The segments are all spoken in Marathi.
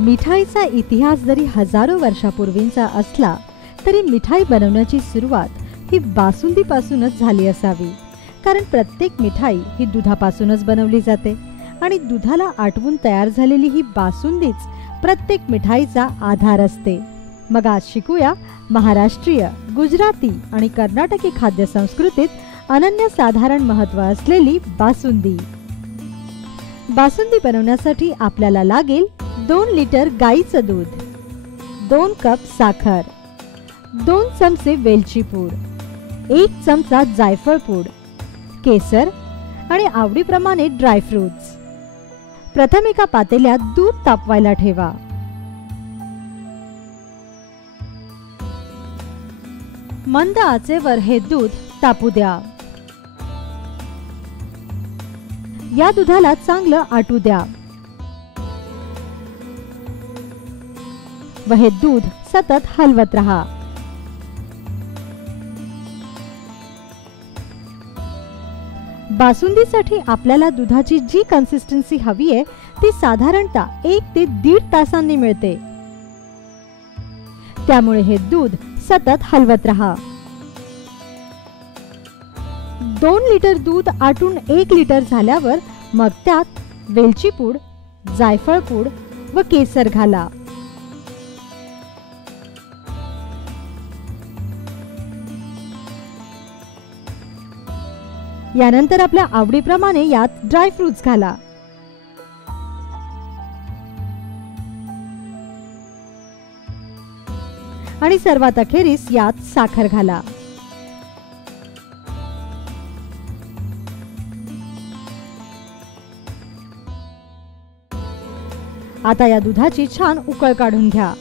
मिठाईचा इतिहास जरी हजारो वर्षापूर्वींचा असला तरी मिठाई बनवण्याची सुरुवात ही बासुंदीपासूनच झाली असावी, कारण प्रत्येक मिठाई ही दुधापासूनच बनवली जाते आणि दुधाला आटवून तयार झालेली ही बासुंदीच प्रत्येक मिठाईचा आधार असते। मग आज शिकूया महाराष्ट्रीय, गुजराती आणि कर्नाटकी खाद्य संस्कृतीत अनन्यसाधारण महत्त्व असलेली बासुंदी। बासुंदी बनवण्यासाठी आपल्याला लागेल 2 लिटर गाईचं दूध, 2 कप साखर, 2 चमचे वेलची पूड, 1 चमचा जायफळ पूड, केसर आणि आवडीप्रमाणे ड्रायफ्रुट्स। प्रथम एका पातेल्यात दूध तापवायला ठेवा। मंद आचेवर हे दूध तापू द्या। या दुधाला चांगलं आटू द्या व हे दूध सतत हलवत रहा। बासुंदीसाठी आपल्याला दुधाची जी कन्सिस्टन्सी हवी आहे ती साधारणतः 1 ते 1.5 तासांनी मिळते, त्यामुळे हे दूध सतत हलवत रहा। 2 लिटर दूध आटून 1 लिटर झाल्यावर मग त्यात वेलची पूड, जायफळ पूड व केसर घाला। यानंतर आपल्या आवडीप्रमाणे यात ड्रायफ्रुट्स घाला आणि सर्वात अखेरीस यात साखर घाला। आता या दुधाची छान उकळ काढून घ्या।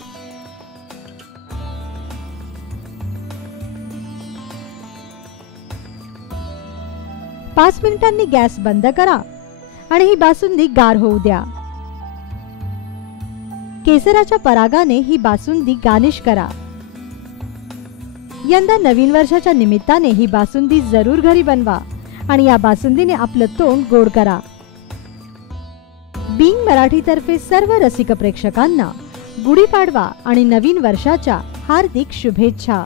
पाच मिनिटांनी गॅस बंद करा आणि ही बासुंदी गार होऊ द्या। केसराच्या परागाने ही बासुंदी गार्निश करा। यंदा नवीन वर्षाच्या निमित्ताने ही बासुंदी जरूर घरी बनवा आणि या बासुंदीने आपलं तोंड गोड करा। बिंग मराठीतर्फे सर्व रसिक प्रेक्षकांना गुढीपाडवा आणि नवीन वर्षाच्या हार्दिक शुभेच्छा।